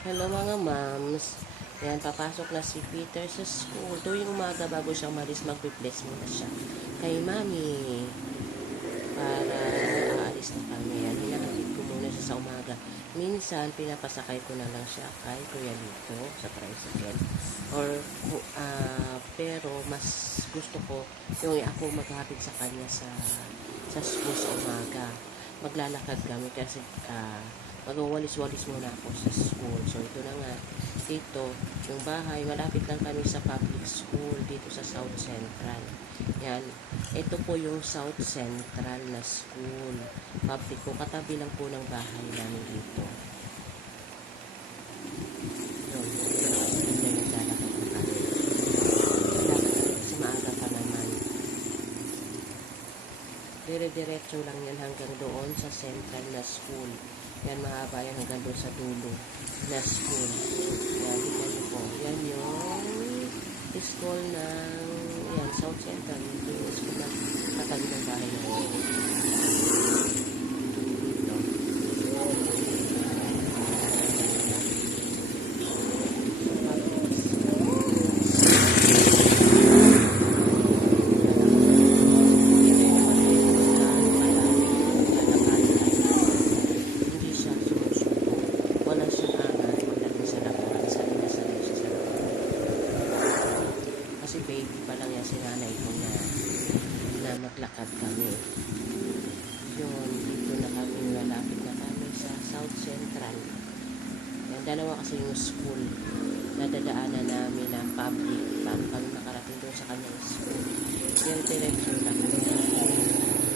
Hello mga moms. Yan, papasok na si Peter sa school. Tuwing umaga bago siya umalis, magbe-bless muna siya kay mami para aalis na kami. Yan, hinahatid ko muna siya sa umaga. Minsan, pinapasakay ko na lang siya kay Kuya Lito sa tricycle. Pero mas gusto ko yung ako maghatid sa kanya sa school sa umaga. Maglalakad kami kasi magwawalis-walis muna ako sa school. So, ito na nga. Dito, yung bahay, malapit lang kami sa public school dito sa South Central. Yan. Ito po yung South Central na school. Public po. Katabi lang po ng bahay namin dito. Yun. Yun yung naglalakad na kami. Kasi maaga pa naman. Dire-diretso lang yan hanggang doon sa Central na school. Yan, mahaba yan hanggang doon sa dulo na school. Yan, tignan niyo po. Yan yung school ng South Central. Ito yung school na katabi ng bahay na yun. Kasi baby pa lang yan si nanay ko na maglakad kami. Yun, dito na kami, lalapit na kami sa South Central. Yan, dalawa kasi yung school na dadaanan namin na public bago kami makarating doon sa kanyang school. Yan, direction lang.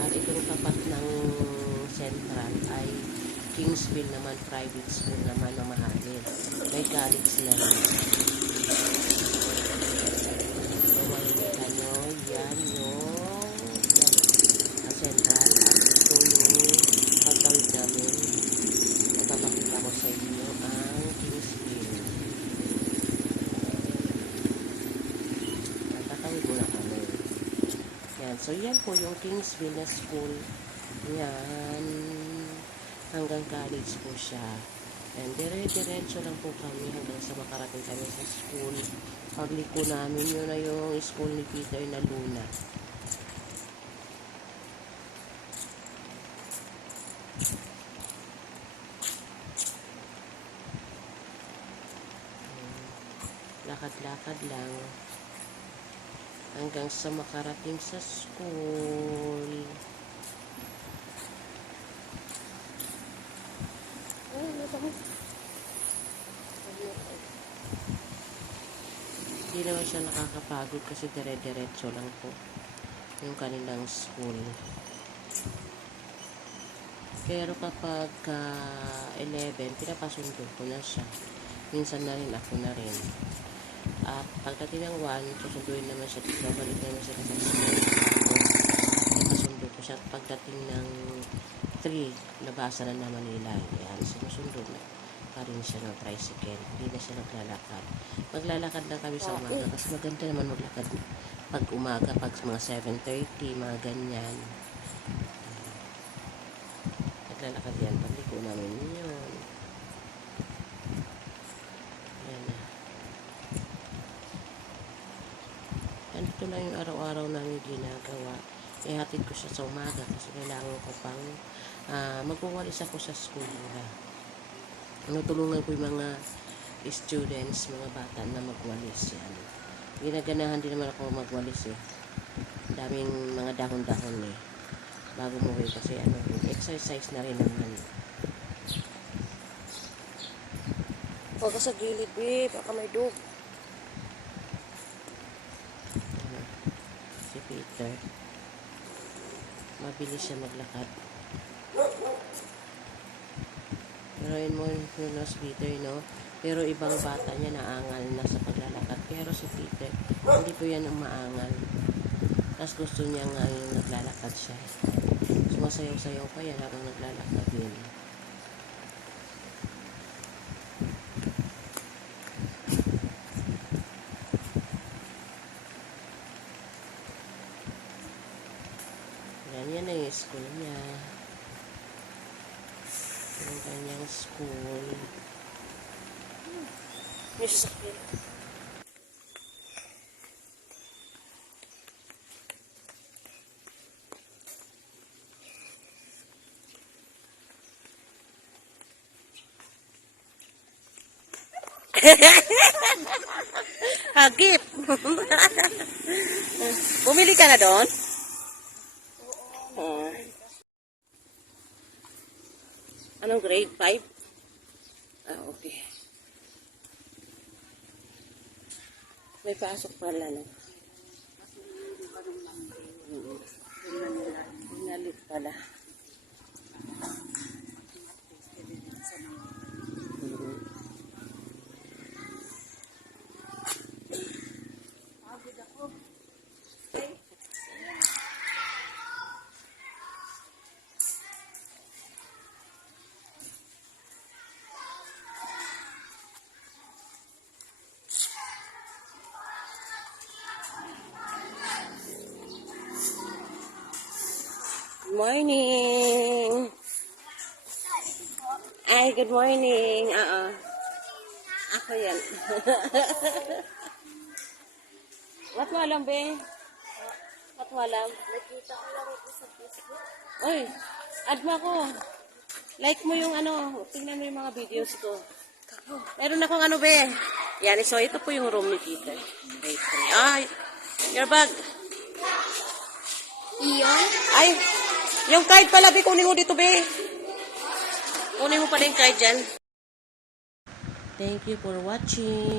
At itong tapat ng Central ay Kingsville naman, private school naman na mahalin. May college na rin. Yan yung Central at ito yung pagtawid namin. Magpapakita ko sa inyo ang Kingsville. Tatawid muna kami. Yan. So yan po yung Kingsville na school. Yan. Hanggang college po siya. And dire-diretso lang po kami hanggang sa makarating kami sa school. Pagliko namin, yun na yung school ni Peter na Luna. Lakad-lakad lang hanggang sa makarating sa school. Hindi naman siya nakakapagod kasi dire-diretso lang po yung kanilang school. Pero kapag 11, pinapasundo ko na siya. Minsan na rin ako na rin. At pagdating ng 1, susunduin naman siya. Babalik naman siya sa school. Pinapasundo ko siya. At pagdating ng 3, labasan na naman nila. Yan, sinusundo na pa rin siya ng tricycle. Hindi na siya naglalakad. Maglalakad lang kami sa umaga kasi maganda naman maglakad pag umaga, pag mga 7:30, mga ganyan. Naglalakad yan. Pagliko namin yun. Yan na. Yan, ito lang yung araw-araw namin ginagawa. Ihatid ko siya sa umaga kasi kailangan ko pang magwawalis ako sa school nila. Tulungan ko yung mga students, mga bata na magwalis yan. Ginaganahan din naman ako magwalis eh. Daming mga dahon-dahon eh. Bago mo kasi exercise na rin naman. Huwag ka sa gilid, babe. Baka may dog. Si Peter. Mabilis siya maglakad. Pero yun mo yung Peter, no? Pero ibang bata niya naangal na sa paglalakad. Pero si Peter, hindi po yan ang maangal. Tapos gusto niya nga yung naglalakad siya. Sumasayaw-sayaw pa yan habang naglalakad yun. Yan na yung school niya. Yung kanyang school. May sasakyan. Hagip. Bumili ka na doon? Oo. Anong grade? 5? Ah, okay. May pasok pala, no? Pinalit pala. Morning! Ay, good morning. Oo. Ako yan. What mo alam, be? What mo alam? Nakita ko lang ito sa Facebook. Uy, add mo ako. Like mo yung ano, tingnan mo yung mga videos ko. Meron akong ano, be. Yan, so ito po yung room ni Peter. Wait, ay, your bag. Iyon? Ay, yung card pala, be, kunin mo dito, be. Kunin mo pala yung card dyan. Thank you for watching.